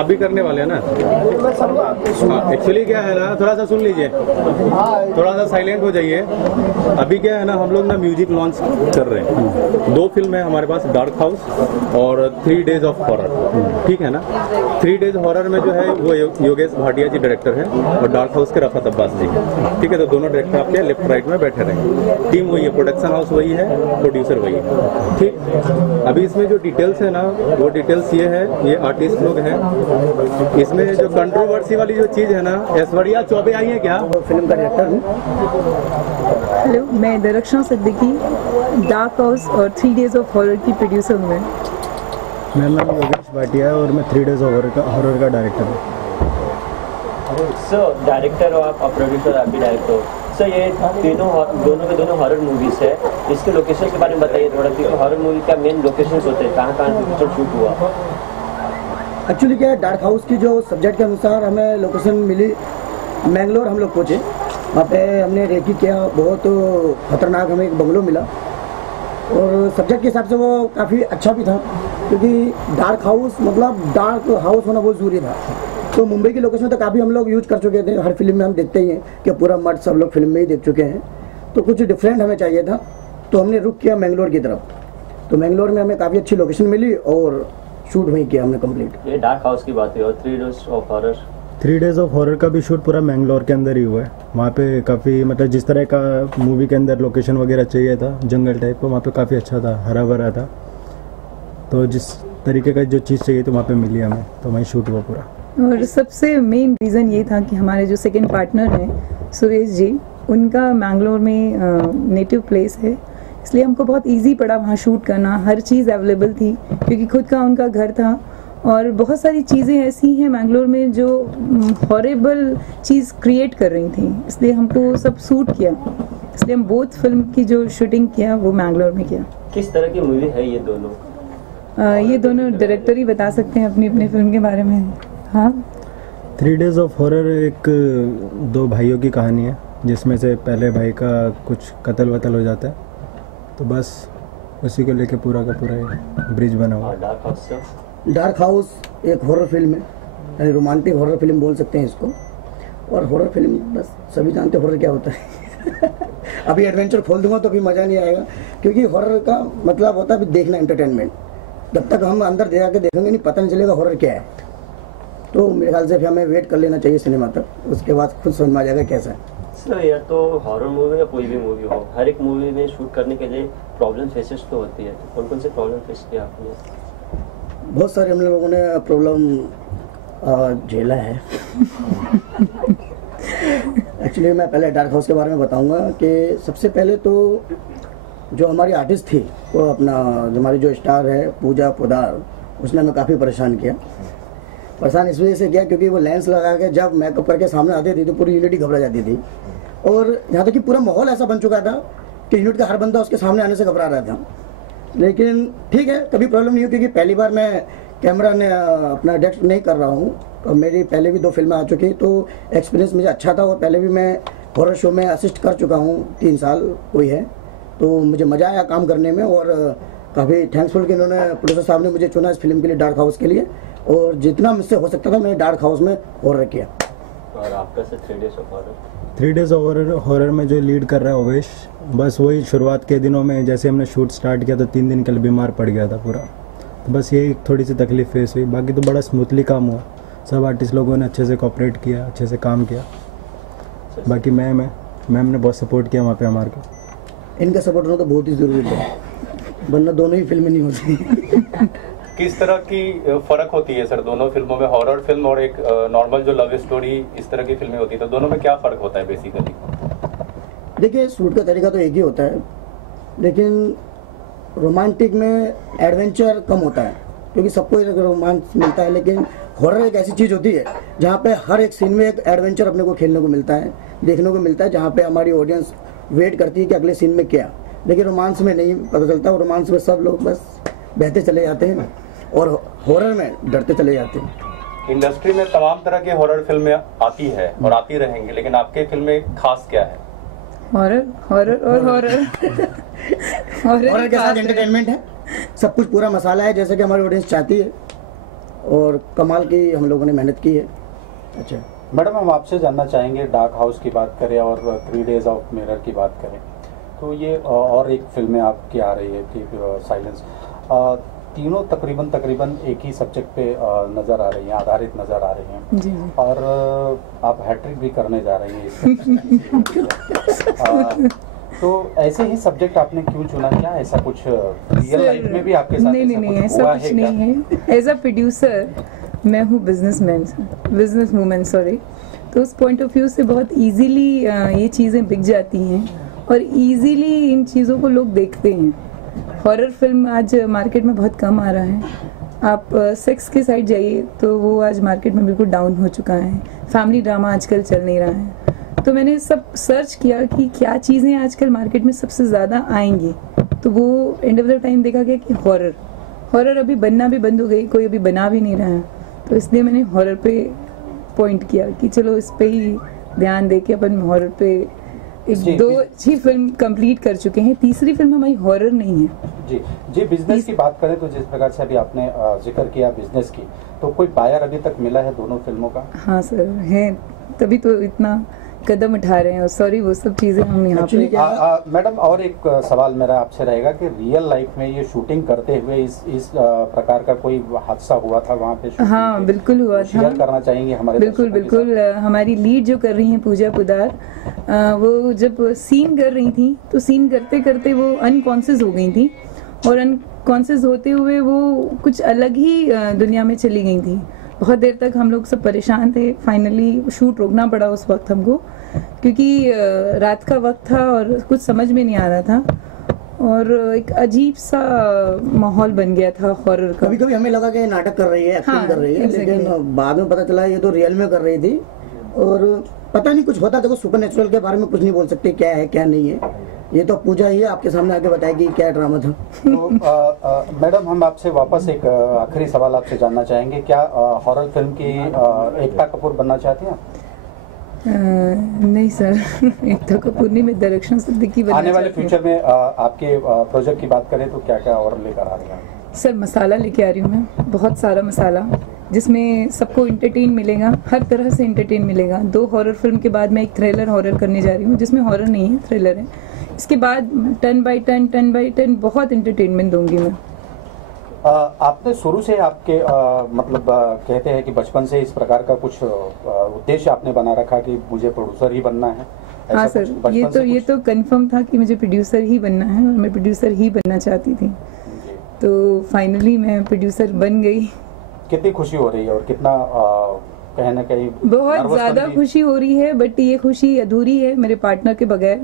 आप भी करने वाले हैं ना? हाँ, एक्चुअली क्या है ना, थोड़ा सा सुन लीजिए, थोड़ा सा साइलेंट हो जाइए। अभी क्या है ना, हम लोग ना म्यूजिक लॉन्च कर रहे हैं। 2 फिल्म है हमारे पास, डार्क हाउस और 3 डेज ऑफ हॉरर, ठीक है ना। 3 डेज हॉरर में जो है वो योगेश भाटिया जी डायरेक्टर है और डार्क हाउस के रफत अब्बास जी, ठीक है। तो दोनों डायरेक्टर आपके लेफ्ट राइट में बैठे रहेंगे। टीम वही है, प्रोडक्शन हाउस वही है, प्रोड्यूसर वही है, ठीक। अभी इसमें जो डिटेल्स है ना, वो डिटेल्स ये है, ये आर्टिस्ट लोग हैं। इसमें जो कंट्रोवर्सी वाली जो चीज़ है ना, ऐश्वर्या चौबे आई है क्या? फिल्म का डायरेक्टर हूँ। हेलो, मैं दरक्षण सिद्दीकी, डार्क हाउस और 3 डेज ऑफ हॉरर की प्रोड्यूसर हूँ। मेरा नाम योगेश भाटिया है और मैं 3 डेज ऑफ हॉरर का डायरेक्टर हूँ। सर डायरेक्टर हो आप, प्रोड्यूसर आप भी डायरेक्टर हो। सर ये दोनों के दोनों हॉरर मूवीज है, इसके लोकेशन के बारे में बताइए थोड़ा, क्योंकि हॉरर मूवी का मेन लोकेशंस होते हैं, कहाँ कहाँ पिक्चर शूट हुआ। एक्चुअली क्या है, डार्क हाउस की जो सब्जेक्ट के अनुसार हमें लोकेशन मिली, मैंगलोर हम लोग पहुँचे। वहाँ पे हमने रेकी किया, बहुत खतरनाक हमें एक बंगलो मिला और सब्जेक्ट के हिसाब से वो काफ़ी अच्छा भी था, क्योंकि डार्क हाउस मतलब डार्क हाउस होना बहुत ज़रूरी था। तो मुंबई की लोकेशन तो काफ़ी हम लोग यूज कर चुके थे, हर फिल्म में हम देखते ही हैं कि पूरा मर्द सब लोग फिल्म में ही देख चुके हैं। तो कुछ डिफरेंट हमें चाहिए था, तो हमने रुक किया मैंगलोर की तरफ। तो मैंगलोर में हमें काफ़ी अच्छी लोकेशन मिली और शूट वहीं किया हमने कंप्लीट। ये डार्क हाउस की बात है और 3 days of horror, 3 days of horror का भी शूट पूरा मैंगलोर के अंदर ही हुआ है। वहाँ पे काफ़ी मतलब जिस तरह का मूवी के अंदर लोकेशन वगैरह चाहिए था, जंगल टाइप का, वहाँ पे काफ़ी अच्छा था, हरा भरा था। तो जिस तरीके का जो चीज़ चाहिए तो वहाँ पे मिली हमें, तो वहीं शूट हुआ पूरा। और सबसे मेन रीज़न ये था कि हमारे जो सेकंड पार्टनर हैं सुरेश जी, उनका मैंगलोर में नेटिव प्लेस है, इसलिए हमको बहुत इजी पड़ा वहाँ शूट करना। हर चीज़ अवेलेबल थी क्योंकि खुद का उनका घर था और बहुत सारी चीज़ें ऐसी हैं मैंगलोर में जो हॉरेबल चीज़ क्रिएट कर रही थी, इसलिए हमको सब सूट किया। इसलिए हम बोथ फिल्म की जो शूटिंग किया वो मैंगलोर में किया। किस तरह की मूवी है ये दोनों? ये दोनों डायरेक्टर ही बता सकते हैं अपनी अपनी फिल्म के बारे में। हाँ, 3 डेज ऑफ हॉरर एक 2 भाइयों की कहानी है, जिसमें से पहले भाई का कुछ कत्ल वतल हो जाता है, तो बस उसी को लेके पूरा का पूरा ब्रिज बना हुआ। डार्क हाउस एक हॉरर फिल्म है, रोमांटिक हॉरर फिल्म बोल सकते हैं इसको। और हॉरर फिल्म बस सभी जानते हैं हॉरर क्या होता है। अभी एडवेंचर खोल दूंगा तो अभी मज़ा नहीं आएगा, क्योंकि हॉरर का मतलब होता है देखना, एंटरटेनमेंट। जब तक हम अंदर जाके देखेंगे नहीं, पता नहीं चलेगा हॉरर क्या है। तो मेरे ख्याल से फिर हमें वेट कर लेना चाहिए सिनेमा तक, उसके बाद खुद समझ में आ जाएगा कैसा है। सर यार, तो हॉरर मूवी या कोई भी मूवी हो, हर एक मूवी में शूट करने के लिए प्रॉब्लम फेसेस तो होती है, तो कौन कौन से प्रॉब्लम फेस किया आपने? बहुत सारे हम लोगों ने प्रॉब्लम झेला है। एक्चुअली मैं पहले डार्क हाउस के बारे में बताऊंगा कि सबसे पहले तो जो हमारी आर्टिस्ट थी, वो अपना हमारी जो स्टार है पूजा पोदार, उसने हमें काफ़ी परेशान किया। परेशान इस वजह से किया क्योंकि वो लेंस लगा के जब मेकअप करके सामने आती थी तो पूरी यूनिट ही घबरा जाती थी, और यहाँ तक कि पूरा माहौल ऐसा बन चुका था कि यूनिट का हर बंदा उसके सामने आने से घबरा रहा था। लेकिन ठीक है, कभी प्रॉब्लम नहीं हुई, क्योंकि पहली बार मैं कैमरा ने अपना डायरेक्ट नहीं कर रहा हूँ, और मेरी पहले भी 2 फिल्में आ चुकी, तो एक्सपीरियंस मुझे अच्छा था। और पहले भी मैं हॉरर शो में असिस्ट कर चुका हूँ, 3 साल कोई है, तो मुझे मज़ा आया काम करने में। और काफ़ी थैंक्सफुल कि इन्होंने, प्रोड्यूसर साहब ने मुझे चुना इस फिल्म के लिए, डार्क हाउस के लिए, और जितना मुझसे हो सकता था मैंने डार्क हाउस में हॉरर किया। और आपका sir 3 days of horror? 3 days of horror में जो लीड कर रहा है ओवेश, बस वही शुरुआत के दिनों में जैसे हमने शूट स्टार्ट किया तो 3 दिन के लिए बीमार पड़ गया था पूरा, तो बस यही थोड़ी सी तकलीफ फेस हुई। बाकी तो बड़ा स्मूथली काम हुआ, सब आर्टिस्ट लोगों ने अच्छे से कोऑपरेट किया, अच्छे से काम किया। बाकी मैम ने बहुत सपोर्ट किया वहाँ पे हमारे को। इनका सपोर्ट होना तो बहुत ही ज़रूरी है, वरना दोनों ही फिल्में नहीं होती। किस तरह की फर्क होती है सर दोनों फिल्मों में, हॉरर फिल्म और एक नॉर्मल जो लव स्टोरी इस तरह की फिल्में होती है, तो दोनों में क्या फ़र्क होता है बेसिकली? देखिए, शूट का तरीका तो एक ही होता है, लेकिन रोमांटिक में एडवेंचर कम होता है, क्योंकि सबको एक रोमांस मिलता है, लेकिन हॉरर एक ऐसी चीज़ होती है जहाँ पे हर एक सीन में एक एडवेंचर अपने को खेलने को मिलता है, देखने को मिलता है, जहाँ पे हमारी ऑडियंस वेट करती है कि अगले सीन में क्या। लेकिन रोमांस में नहीं पता चलता, रोमांस में सब लोग बस बहते चले जाते हैं और हॉरर में डरते चले जाते हैं। इंडस्ट्री में तमाम तरह की हॉरर फिल्में आती है और आती रहेंगी, लेकिन आपके फिल्म में खास क्या है? हॉरर और हॉरर हॉरर के साथ एंटरटेनमेंट है, सब कुछ पूरा मसाला है, जैसे कि हमारी ऑडियंस चाहती है। और कमाल की हम लोगों ने मेहनत की है। अच्छा मैडम, हम आपसे जानना चाहेंगे, डार्क हाउस की बात करें और 3 डेज ऑफ मिरर की बात करें तो ये और एक फिल्में आपकी आ रही है कि साइलेंस, तीनों तकरीबन एक ही सब्जेक्ट पे नज़र आ रही हैं, आधारित नज़र आ रही हैं जी। और आप हैट्रिक भी करने जा रही हैं तो ऐसे ही सब्जेक्ट आपने क्यों चुना? क्या ऐसा कुछ रियल लाइफ में भी आपके साथ नहीं ऐसा कुछ नहीं है। एज अ प्रोड्यूसर मैं हूँ बिजनेस वूमेन सॉरी, तो उस पॉइंट ऑफ व्यू से बहुत इजीली ये चीज़ें बिक जाती हैं और इजीली इन चीज़ों को लोग देखते हैं। हॉरर फिल्म आज मार्केट में बहुत कम आ रहा है। आप सेक्स के साइड जाइए तो वो आज मार्केट में बिल्कुल डाउन हो चुका है। फैमिली ड्रामा आजकल चल नहीं रहा है। तो मैंने सब सर्च किया कि क्या चीज़ें आजकल मार्केट में सबसे ज़्यादा आएंगी, तो वो एंड ऑफ द टाइम देखा गया कि हॉरर अभी बनना भी बंद हो गई, कोई अभी बना भी नहीं रहा है। तो इसलिए मैंने हॉरर पे पॉइंट किया कि चलो इस पे ही ध्यान दे के अपन हॉरर पे एक 2 अच्छी फिल्म कंप्लीट कर चुके हैं। तीसरी फिल्म हमारी हॉरर नहीं है। जी बिजनेस की बात करें तो जिस प्रकार से अभी आपने जिक्र किया बिजनेस की, तो कोई बायर अभी तक मिला है दोनों फिल्मों का? हाँ सर है, तभी तो इतना कदम उठा रहे हैं और सॉरी वो सब चीजें हम यहाँ पे। मैडम और एक सवाल मेरा आपसे रहेगा कि रियल लाइफ में ये शूटिंग करते हुए इस प्रकार का कोई हादसा हुआ था वहाँ पे? हाँ बिल्कुल हुआ था। शेयर करना चाहेंगे हमारे? बिल्कुल हमारी लीड जो कर रही हैं पूजा पुदार, वो जब सीन कर रही थी तो सीन करते करते वो अनकॉन्शियस हो गई थी और अनकॉन्शियस होते हुए वो कुछ अलग ही दुनिया में चली गई थी। बहुत देर तक हम लोग सब परेशान थे। फाइनली शूट रोकना पड़ा उस वक्त हमको, क्योंकि रात का वक्त था और कुछ समझ में नहीं आ रहा था और एक अजीब सा माहौल बन गया था हॉरर का। कभी कभी हमें लगा कि नाटक कर रही है, एक्टिंग कर रही है, लेकिन बाद में पता चला ये तो रियल में कर रही थी। और पता नहीं कुछ होता, देखो सुपरनेचुरल के बारे में कुछ नहीं बोल सकते क्या है क्या नहीं है, ये तो पूजा ही है आपके सामने आके बताएगी क्या ड्रामा था। तो मैडम हम आपसे वापस एक आखिरी सवाल आपसे जानना चाहेंगे, क्या हॉरर फिल्म की एकता कपूर बनना चाहती हैं? नहीं सर, एकता कपूर नहीं, मैं डायरेक्शन सिद्दीकी बनना आने वाले फ्यूचर में आपके प्रोजेक्ट की बात करें तो क्या क्या और लेकर आ रही हैं? सर मसाला लेके आ रही हूँ मैं, बहुत सारा मसाला, जिसमें सबको एंटरटेन मिलेगा, हर तरह से एंटरटेन मिलेगा। 2 हॉरर फिल्म के बाद मैं एक थ्रिलर हॉरर करने जा रही हूँ, जिसमें हॉरर नहीं है, थ्रिलर है। इसके बाद टन बाई टन बहुत एंटरटेनमेंट दूंगी मैं। आपने शुरू से आपके मतलब कहते हैं कि बचपन से इस प्रकार का कुछ उद्देश्य आपने बना रखा कि मुझे प्रोड्यूसर ही बनना है? हाँ सर, ये तो कंफर्म था कि मुझे प्रोड्यूसर ही बनना है और मैं प्रोड्यूसर ही बनना चाहती थी। तो फाइनली मैं प्रोड्यूसर बन गई। कितनी खुशी हो रही है और कितना कहीं ना कहीं बहुत ज्यादा खुशी हो रही है, बट ये खुशी अधूरी है मेरे पार्टनर के बगैर।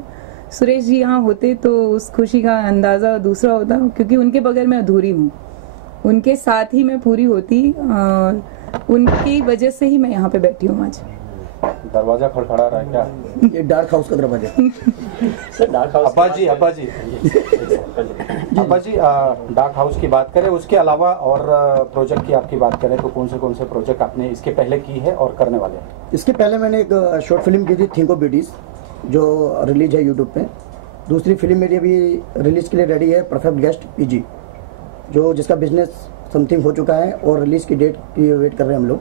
सुरेश जी यहाँ होते तो उस खुशी का अंदाजा दूसरा होता, क्योंकि उनके बगैर मैं अधूरी हूँ। उनके साथ ही मैं पूरी होती और उनकी वजह से ही मैं यहाँ पे बैठी हूँ आज। दरवाजा खड़खड़ा रहा है क्या? ये डार्क हाउस का दरवाजा। सर डार्क हाउस, अब्बा जी डार्क हाउस की बात करें, उसके अलावा और प्रोजेक्ट की आपकी बात करें तो कौन से प्रोजेक्ट आपने इसके पहले की है और करने वाले हैं? इसके पहले मैंने एक शॉर्ट फिल्म की थी, थिंक ऑफ ब्यूटीज, जो रिलीज है यूट्यूब पे। दूसरी फिल्म मेरी अभी रिलीज के लिए रेडी है, परफेक्ट गेस्ट पीजी, जो जिसका बिजनेस समथिंग हो चुका है और रिलीज की डेट की वेट कर रहे हैं हम लोग।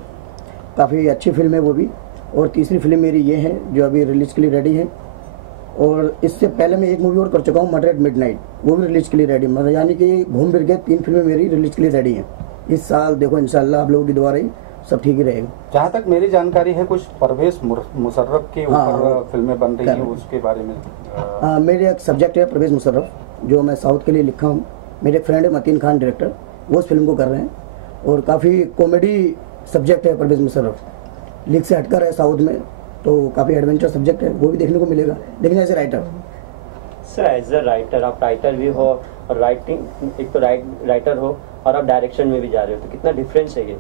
काफ़ी अच्छी फिल्म है वो भी। और तीसरी फिल्म मेरी ये है जो अभी रिलीज के लिए रेडी है। और इससे पहले मैं एक मूवी और कर चुका हूँ, मर्डर एट मिडनाइट, वो भी रिलीज के लिए रेडी। मतलब यानी कि घूम फिर के 3 फिल्में मेरी रिलीज के लिए रेडी हैं इस साल। देखो इंशाल्लाह आप लोगों की दुआ रही, सब ठीक ही रहेगा। जहाँ तक मेरी जानकारी है कुछ परवेज मुशर्रफ के ऊपर फिल्में बन रही हैं, उसके बारे में? मेरे एक सब्जेक्ट है परवेज मुशर्रफ, जो मैं साउथ के लिए लिखा हूँ। मेरे एक फ्रेंड है मतीन खान डायरेक्टर, वो उस फिल्म को कर रहे हैं। और काफ़ी कॉमेडी सब्जेक्ट है परवेज मुशर्रफ, लीग से हटकर है साउथ में, तो काफ़ी एडवेंचर सब्जेक्ट है, वो भी देखने को मिलेगा। लेकिन as a writer sir, as a writer आप राइटर भी हो और राइटिंग, एक तो राइटर हो और आप डायरेक्शन में भी जा रहे हो, तो कितना डिफरेंस है ये?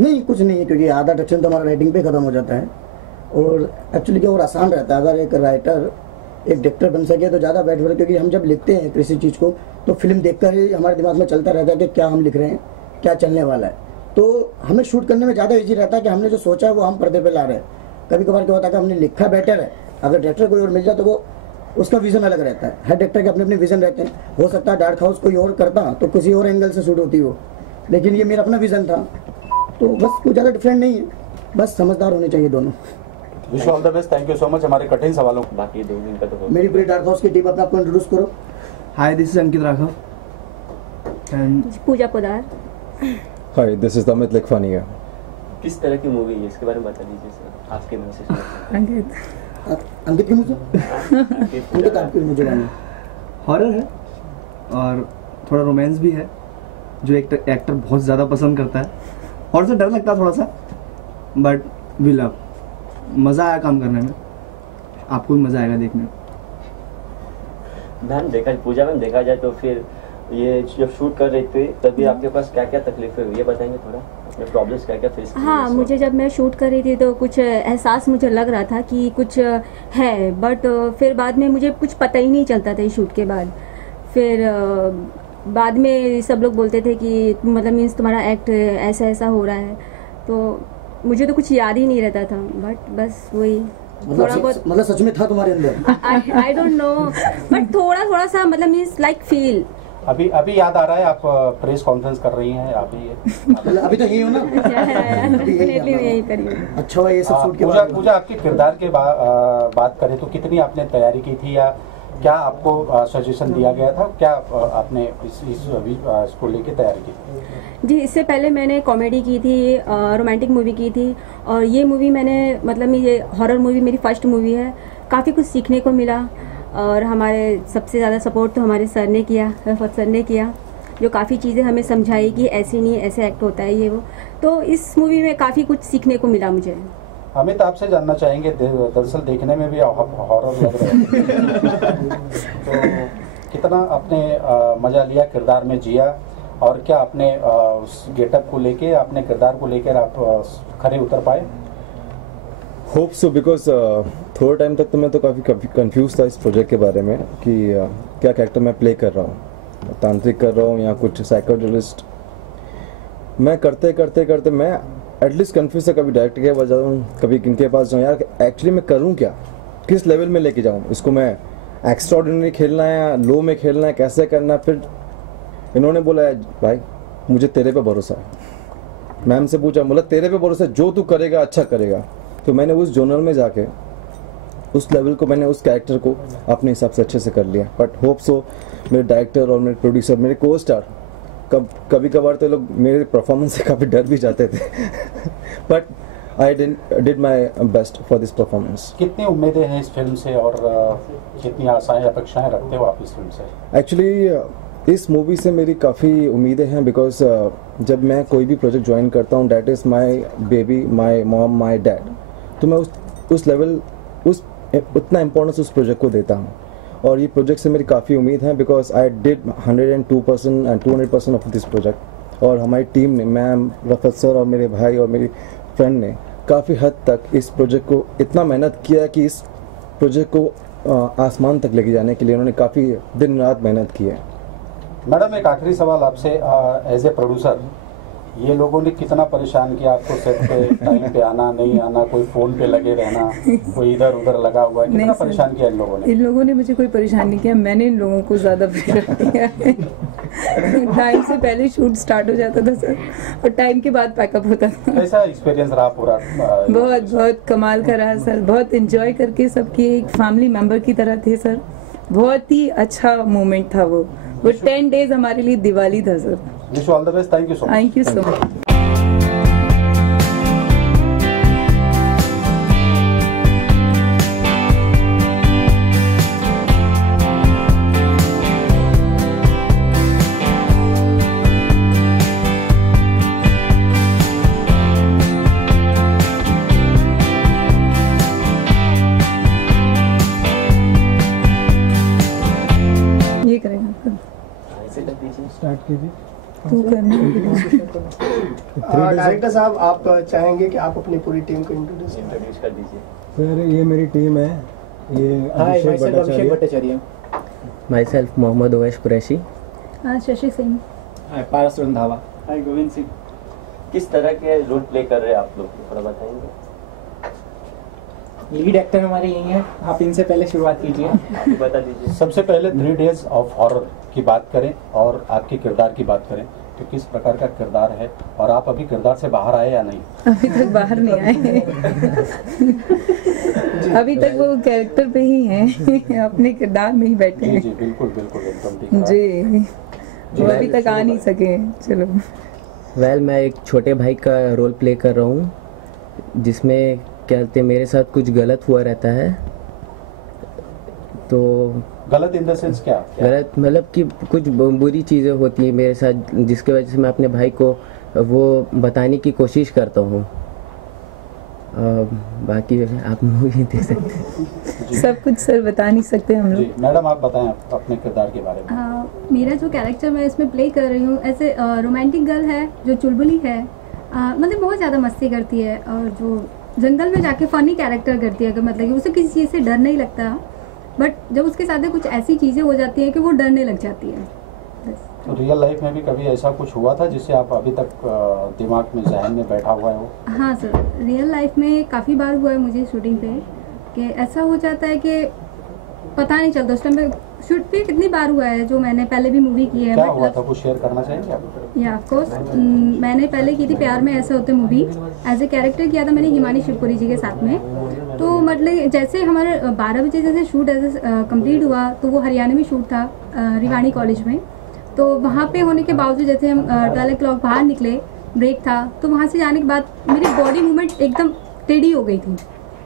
नहीं, कुछ नहीं है, क्योंकि आधा डायरेक्शन तो हमारा राइटिंग पे खत्म हो जाता है। और एक्चुअली क्या और आसान रहता है, अगर एक राइटर एक डायरेक्टर बन सके तो ज़्यादा बेटर है। क्योंकि हम जब लिखते हैं किसी चीज़ को तो फिल्म देखकर ही हमारे दिमाग में चलता रहता है कि क्या हम लिख रहे हैं, क्या चलने वाला है। तो हमें शूट करने में ज़्यादा ईजी रहता है कि हमने जो सोचा है वो हम पर्दे पे ला रहे हैं। कभी कभार क्या होता है कि हमने लिखा बेटर है, अगर डायरेक्टर कोई और मिल जाए तो वो उसका विजन अलग रहता है। हर डायरेक्टर के अपने अपने विजन रहते हैं। हो सकता है डार्क हाउस कोई और करता तो किसी और एंगल से शूट होती हो, लेकिन ये मेरा अपना विजन था तो बस कोई ज़्यादा डिफरेंट नहीं है, बस समझदार होने चाहिए दोनों। Wish all the best, thank you so much हमारे कठिन सवालों को। बाकी 2 दिन का तो हो मेरी पूरी डार्क हाउस की टीम, अपना आपको इंट्रोड्यूस करो। Hi, this is Ankit Raghav and Pooja Poddar. Hi, this is Amit Likhwania. किस तरह की मूवी है इसके बारे में बता दीजिए सर, आपके मुंह से सुनना अंकित के मुझे अंकित आपके मुझे गाने हॉरर है और थोड़ा रोमांस भी है, जो एक्टर बहुत ज़्यादा पसंद करता है और से डर लगता है थोड़ा सा, बट वी लव। मज़ा आया काम करने में, आपको भी मज़ा आएगा देखने में। मैम देखा पूजा मैम देखा जाए तो फिर ये जब शूट कर रहे थे तभी आपके पास क्या क्या तकलीफें हुई, ये बताएंगे थोड़ा, अपने प्रॉब्लम्स क्या क्या फेस किए? हाँ, मुझे जब मैं शूट कर रही थी तो कुछ एहसास मुझे लग रहा था कि कुछ है, बट फिर बाद में मुझे कुछ पता ही नहीं चलता था शूट के बाद। फिर बाद में सब लोग बोलते थे कि मतलब मीन्स तुम्हारा एक्ट ऐसा ऐसा हो रहा है, तो मुझे तो कुछ याद ही नहीं रहता था, बट बस वही थोड़ा बहुत मतलब सच में था तुम्हारे अंदर। आई डोंट नो, बट थोड़ा सा मतलब मीन्स लाइक फील। अभी याद आ रहा है, आप प्रेस कॉन्फ्रेंस कर रही हैं अभी तो यही हो ना। डेफिनेटली मैं यही करी हूँ। अच्छा हुआ ये सब शूट के बाद। पूजा आपके किरदार के बात करें तो कितनी आपने तैयारी की थी, या क्या आपको सजेशन दिया गया था, क्या आपने इसको लेके तैयारी की? जी, इससे पहले मैंने कॉमेडी की थी, रोमांटिक मूवी की थी, और ये मूवी मैंने मतलब ये हॉरर मूवी मेरी फर्स्ट मूवी है। काफ़ी कुछ सीखने को मिला और हमारे सबसे ज़्यादा सपोर्ट तो हमारे सर ने किया, जो काफ़ी चीज़ें हमें समझाई कि ऐसे नहीं ऐसे एक्ट होता है ये वो। तो इस मूवी में काफ़ी कुछ सीखने को मिला मुझे। अमित, आपसे जानना चाहेंगे, दरअसल देखने में भी हॉरर लग रहा है तो कितना आपने मजा लिया, किरदार में जिया, और क्या आपने उस गेटअप को लेके, अपने किरदार को लेकर आप खरे उतर पाए? होप सो, बिकॉज थोड़ा टाइम तक तो मैं तो काफ़ी कंफ्यूज था इस प्रोजेक्ट के बारे में कि क्या कैरेक्टर मैं प्ले कर रहा हूँ, तांत्रिक कर रहा हूँ या कुछ साइकोलॉजिस्ट। मैं करते मैं एटलीस्ट कंफ्यूज था, कभी डायरेक्टर के पास जाऊँ, कभी किनके पास जाऊँ, यार एक्चुअली मैं करूँ क्या, किस लेवल में लेके जाऊँ इसको, मैं एक्स्ट्राऑर्डिनरी खेलना है या लो में खेलना है, कैसे करना है। फिर इन्होंने बोला भाई मुझे तेरे पे भरोसा है। मैम से पूछा, बोला तेरे पे भरोसा है, जो तू करेगा अच्छा करेगा। तो मैंने उस जोनर में जाके उस लेवल को, मैंने उस कैरेक्टर को अपने हिसाब से अच्छे से कर लिया। बट होप सो मेरे डायरेक्टर और मेरे प्रोड्यूसर, मेरे को स्टार कभी कभार तो लोग मेरे परफॉर्मेंस से काफ़ी डर भी जाते थे but I did my best for this performance. कितनी उम्मीदें हैं इस फिल्म से और कितनी आशाएं अपेक्षाएं रखते हो आप इस फिल्म से? एक्चुअली इस मूवी से मेरी काफ़ी उम्मीदें हैं, बिकॉज जब मैं कोई भी प्रोजेक्ट ज्वाइन करता हूँ, that is my baby, my mom, my dad, तो मैं उस लेवल उतना इम्पोर्टेंस उस प्रोजेक्ट को देता हूँ। और ये प्रोजेक्ट से मेरी काफ़ी उम्मीद है, because I did 102% and 200% of this project. और हमारी टीम ने, मैम, रफत सर और मेरे भाई और मेरी फ्रेंड ने काफ़ी हद तक इस प्रोजेक्ट को इतना मेहनत किया है कि इस प्रोजेक्ट को आसमान तक लेके जाने के लिए उन्होंने काफ़ी दिन रात मेहनत की है। मैडम, एक आखिरी सवाल आपसे, एज ए प्रोड्यूसर, ये लोगों ने कितना परेशान किया आपको सेट पे, टाइम पे आना नहीं आना, कोई फोन पे लगे रहना, कोई इधर उधर लगा हुआ है, कितना परेशान किया इन लोगों ने? इन लोगों ने मुझे कोई परेशान नहीं किया, मैंने इन लोगों को ज़्यादा परेशान किया है। टाइम से पहले शूट स्टार्ट हो जाता था सर, और टाइम के बाद पैकअप होता था। कैसा एक्सपीरियंस रहा पूरा? बहुत कमाल का रहा सर, बहुत एंजॉय करके, सबकी एक फैमिली मेंबर की तरह थे सर। बहुत ही अच्छा मोमेंट था वो 10 डेज हमारे लिए दिवाली था sir. Wish you all the best, thank you so much. Thank you so much. ये करेगा स्टार्ट कीजिए। तू करना। डायरेक्टर साहब, आप चाहेंगे कि आप अपनी पूरी टीम को इंट्रोड्यूस कर दीजिए। सर, ये मेरी टीम है, ये Abhishek Bhattacharya, myself Mohammad Owais Qureshi, Shashi Singh, Paras Randhawa, hi Govind Singh. किस तरह के रोल प्ले कर रहे हैं आप लोग, थोड़ा बताएंगे? लीड एक्टर हमारे यही हैं, आप इनसे पहले शुरुआत कीजिए। बता दीजिए। सबसे पहले 3 डेज ऑफ हॉरर की बात करें और आपके किरदार की बात करें, कि किस प्रकार का किरदार है और आप अभी किरदार से बाहर आए या नहीं? अभी तक बाहर नहीं आए अभी तक वो कैरेक्टर पे ही हैं अपने किरदार में ही बैठे हैं। जी बिल्कुल बिल्कुल एकदम ठीक है। जी वो अभी तक आ नहीं सके। चलो वेल मैं एक छोटे भाई का रोल प्ले कर रहा हूँ, जिसमें क्या कहते मेरे साथ कुछ गलत हुआ रहता है। तो गलत इन द सेंस क्या? गलत मतलब कि कुछ बुरी चीज़ें होती है मेरे साथ, जिसकी वजह से मैं अपने भाई को वो बताने की कोशिश करता हूँ। बाकी आप मूवी देख सकते हैं। सब कुछ सर बता नहीं सकते हम लोग। मैडम आप बताएं अपने किरदार के बारे में। मेरा जो कैरेक्टर मैं इसमें प्ले कर रही हूँ ऐसे रोमांटिक गर्ल है जो चुलबुली है, मतलब बहुत ज़्यादा मस्ती करती है और जो जंगल में जाके फनी कैरेक्टर करती है कि मतलब कि उसे किसी चीज़ से डर नहीं लगता, बट जब उसके साथ कुछ ऐसी चीज़ें हो जाती हैं कि वो डरने लग जाती है। तो रियल लाइफ में भी कभी ऐसा कुछ हुआ था जिससे आप अभी तक दिमाग में जहन में बैठा हुआ है वो? हाँ सर, रियल लाइफ में काफ़ी बार हुआ है मुझे शूटिंग पे कि ऐसा हो जाता है कि पता नहीं चलता उस टाइम पे। शूट पे कितनी बार हुआ है, जो मैंने पहले भी मूवी की है। क्या हुआ था, कुछ शेयर करना चाहेंगे आप? या ऑफ कोर्स, मैंने पहले की थी प्यार में ऐसे होते मूवी, एज ए कैरेक्टर किया था मैंने हिमानी शिवपुरी जी के साथ में। तो मतलब जैसे हमारे 12 बजे जैसे शूट ऐसे कंप्लीट हुआ तो वो हरियाणा में शूट था रिवाड़ी कॉलेज में। तो वहाँ पे होने के बावजूद जैसे हम 12 o'clock बाहर निकले, ब्रेक था, तो वहाँ से जाने के बाद मेरी बॉडी मूवमेंट एकदम टेढ़ी हो गई थी,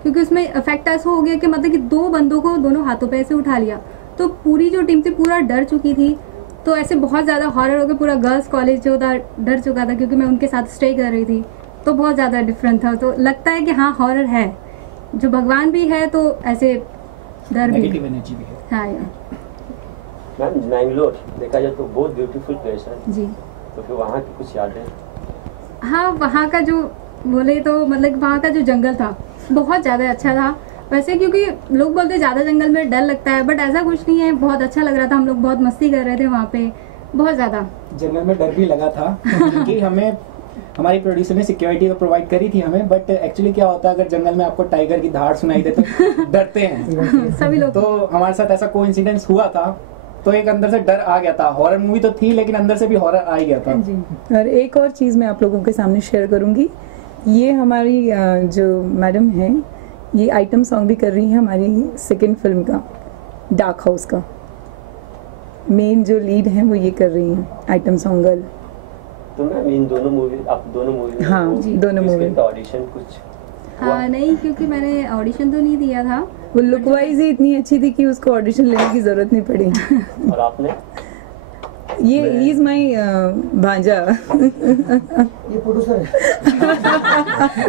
क्योंकि उसमें इफेक्ट ऐसा हो गया कि मतलब कि 2 बंदों को दोनों हाथों पे ऐसे उठा लिया। तो पूरी जो टीम थी पूरा डर चुकी थी, तो ऐसे बहुत ज़्यादा हॉरर हो गया। पूरा गर्ल्स कॉलेज जो था डर चुका था, क्योंकि मैं उनके साथ स्टे कर रही थी, तो बहुत ज़्यादा डिफरेंट था। तो लगता है कि हाँ हॉरर है, जो भगवान भी है तो ऐसे डर भी है। हाँ यार मैम, मैंगलोर देखा जाए तो बहुत ब्यूटीफुल प्लेस है जी, तो फिर वहाँ की कुछ यादें? हाँ वहाँ का जो बोले तो मतलब वहाँ का जो जंगल था बहुत ज़्यादा अच्छा था। वैसे क्योंकि लोग बोलते ज़्यादा जंगल में डर लगता है, बट ऐसा कुछ नहीं है, बहुत अच्छा लग रहा था। हम लोग बहुत मस्ती कर रहे थे वहाँ पे, बहुत ज़्यादा। जंगल में डर भी लगा था क्योंकि हमें हमारी प्रोड्यूसर ने सिक्योरिटी तो प्रोवाइड करी थी हमें, बट एक्चुअली क्या होता है अगर जंगल में आपको टाइगर की धाड़ सुनाई दे तो डरते हैं सभी लोग। तो हमारे साथ ऐसा कोइंसिडेंस हुआ था, तो एक अंदर से डर आ गया था। हॉरर मूवी तो थी लेकिन अंदर से भी हॉरर आ ही गया था जी। और एक और चीज़ मैं आप लोगों के सामने शेयर करूंगी, ये हमारी जो मैडम है ये आइटम सॉन्ग भी कर रही है हमारी सेकंड फिल्म का, डार्क हाउस का। मेन जो लीड है वो ये कर रही है आइटम सॉन्ग गर्ल। तो मैम इन दोनों मूवी, आप दोनों मूवी? हाँ दोनों मूवी। ऑडिशन कुछ? हाँ नहीं, क्योंकि मैंने ऑडिशन तो नहीं दिया था। वो लुक वाइज ही इतनी अच्छी थी कि उसको ऑडिशन लेने की जरूरत नहीं पड़ी। और आपने? ये इज माई भांजा। ये प्रोड्यूसर है।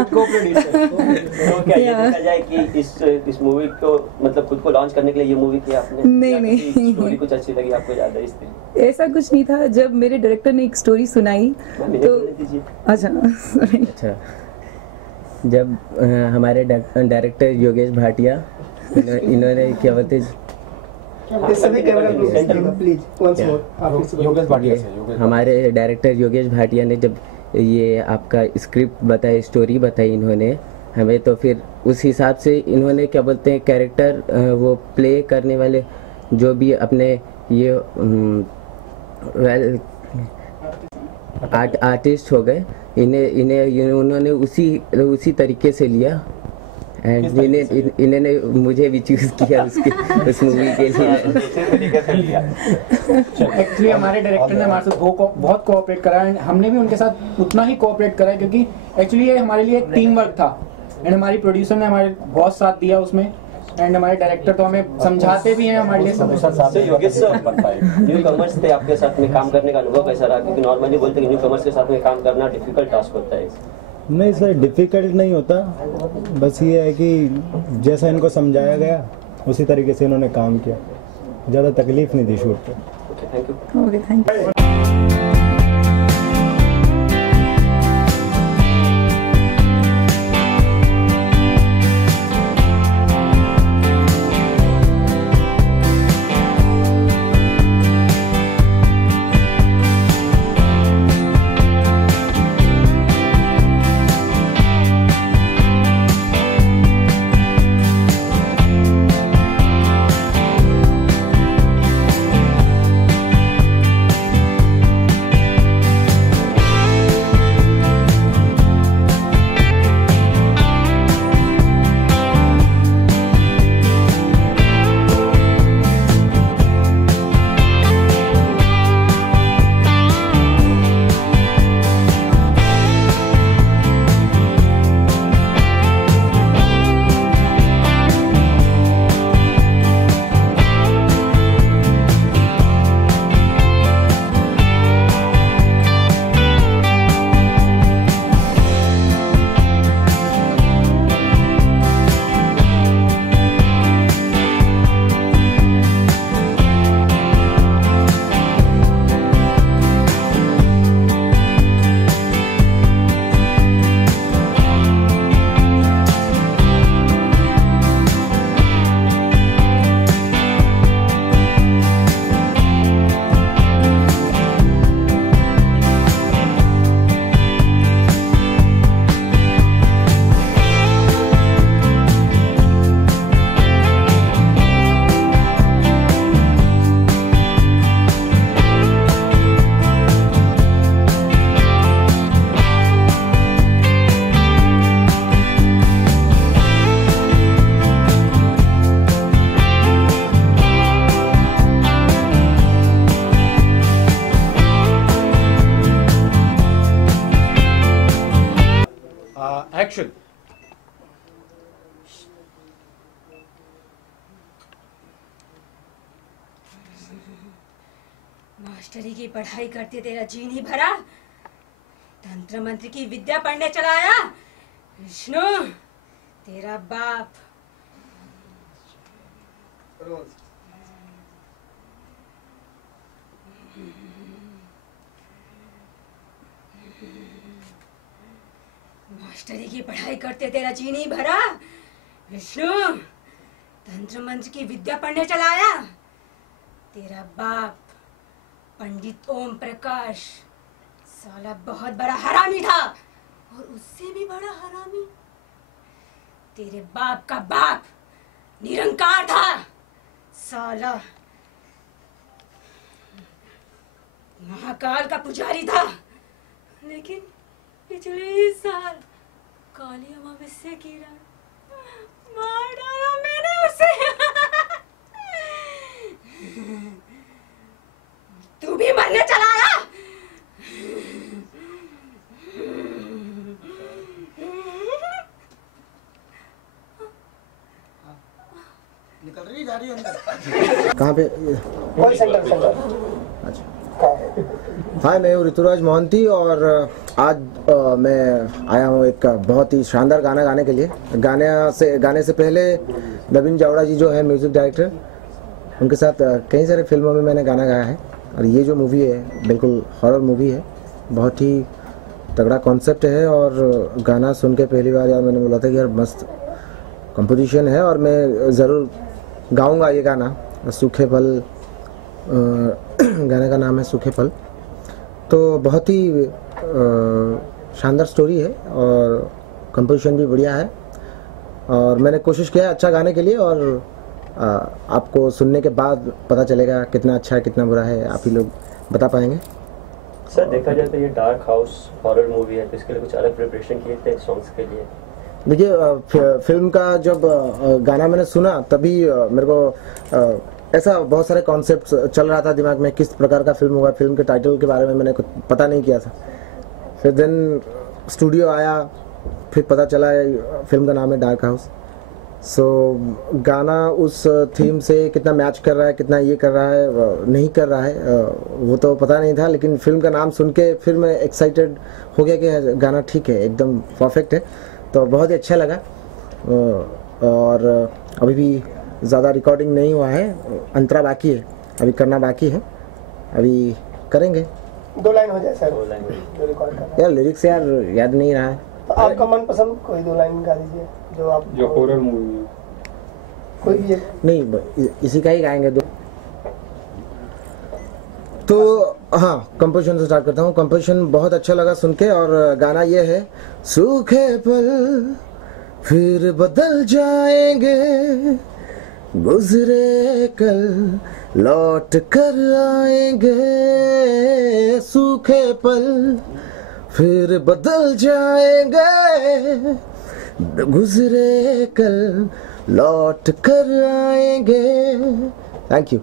को-प्रोड्यूसर। तो क्या ये देखा जाए कि इस मूवी को मतलब खुद को लॉन्च करने के लिए ये मूवी किया आपने? नहीं स्टोरी कुछ अच्छी लगी आपको ज्यादा इसलिए? ऐसा कुछ नहीं था। जब मेरे डायरेक्टर ने एक स्टोरी सुनाई तो अच्छा, जब हमारे डायरेक्टर योगेश भाटिया इन्होंने क्या बोलते हमारे डायरेक्टर योगेश भाटिया ने जब ये आपका स्क्रिप्ट बताई, स्टोरी बताई इन्होंने हमें, तो फिर उस हिसाब से इन्होंने क्या बोलते हैं कैरेक्टर वो प्ले करने वाले जो भी अपने ये आर्टिस्ट हो गए, इन्हें उन्होंने उसी तरीके से लिया एंड इन्होंने मुझे भी चूज किया उस मूवी के लिए। एक्चुअली हमारे डायरेक्टर ने हमारे साथ बहुत कोऑपरेट करा है, हमने भी उनके साथ उतना ही कोऑपरेट करा है, क्योंकि एक्चुअली ये हमारे लिए एक टीम वर्क था। एंड हमारी प्रोड्यूसर ने हमारे बहुत साथ दिया उसमें, एंड हमारे डायरेक्टर तो हमें समझाते भी हैं हमारे लिए। योगेश न्यू कमर्स थे आपके साथ में काम करने का अनुभव कैसा रहा? क्योंकि नॉर्मली बोलते हैं न्यू कमर्स के साथ में काम करना डिफिकल्ट टास्क होता है। नहीं सर, डिफिकल्ट नहीं होता, बस ये है कि जैसा इनको समझाया गया उसी तरीके से इन्होंने काम किया, ज़्यादा तकलीफ नहीं दी शूट पे। Okay thank you. मास्टरी की पढ़ाई करते तेरा जी नहीं भरा, तंत्र मंत्र की विद्या पढ़ने चला आया। विष्णु तेरा बाप। मास्टरी की पढ़ाई करते तेरा जी नहीं भरा, विष्णु तंत्र मंत्र की विद्या पढ़ने चला आया। तेरा बाप पंडित ओम प्रकाश साला बहुत बड़ा हरामी था, और उससे भी बड़ा हरामी तेरे बाप का बाप निरंकार था। साला महाकाल का पुजारी था, लेकिन पिछले साल काली अमावस्या की रात मार डाला मैंने उसे। तू भी मरने चला आया। निकल रही जा रही है अंदर। कहाँ पे? Call centre. अच्छा, हाय, मैं हूँ ऋतुराज मोहंती और आज मैं आया हूँ एक बहुत ही शानदार गाना गाने के लिए। गाने से पहले नवीन जावड़ा जी जो है म्यूजिक डायरेक्टर, उनके साथ कई सारे फिल्मों में मैंने गाना गाया है। और ये जो मूवी है बिल्कुल हॉरर मूवी है, बहुत ही तगड़ा कॉन्सेप्ट है। और गाना सुन के पहली बार यार मैंने बोला था कि यार मस्त कंपोजिशन है और मैं ज़रूर गाऊंगा ये गाना। सूखे फल गाने का नाम है सूखे फल। तो बहुत ही शानदार स्टोरी है और कंपोजिशन भी बढ़िया है। और मैंने कोशिश किया है अच्छा गाने के लिए, और आपको सुनने के बाद पता चलेगा कितना अच्छा है कितना बुरा है, आप ही लोग बता पाएंगे। सर देखा जाए तो ये डार्क हाउस हॉरर मूवी है, तो इसके लिए कुछ अलग प्रिपरेशन किए थे सॉन्ग्स के लिए? देखिए, फिल्म का जब गाना मैंने सुना तभी मेरे को ऐसा बहुत सारे कॉन्सेप्ट चल रहा था दिमाग में, किस प्रकार का फिल्म होगा। फिल्म के टाइटल के बारे में मैंने कुछ पता नहीं किया था। फिर देन स्टूडियो आया, फिर पता चला फिल्म का नाम है डार्क हाउस। सो गाना उस थीम से कितना मैच कर रहा है, कितना ये कर रहा है नहीं कर रहा है, वो तो पता नहीं था। लेकिन फिल्म का नाम सुन के फिर मैं एक्साइटेड हो गया कि गाना ठीक है, एकदम परफेक्ट है। तो बहुत ही अच्छा लगा। और अभी भी ज़्यादा रिकॉर्डिंग नहीं हुआ है, अंतरा बाकी है, अभी करना बाकी है, अभी करेंगे। 2 लाइन हो जाए सर, 2 लाइन जो रिकॉर्ड कर। यार लिरिक्स यार याद नहीं रहा है। तो आपका मनपसंद कोई 2 लाइन गा दीजिए जो हॉरर मूवी है, कोई भी नहीं, इसी का ही गाएंगे 2। तो हाँ, कंपोजिशन से स्टार्ट करता हूँ। कंपोजिशन बहुत अच्छा लगा सुन के, और गाना ये है सूखे पल फिर बदल जाएंगे, गुजरे कल लौट कर आएंगे। सूखे पल फिर बदल जाएंगे, गुजरे कल लौट कर आएंगे। Thank you.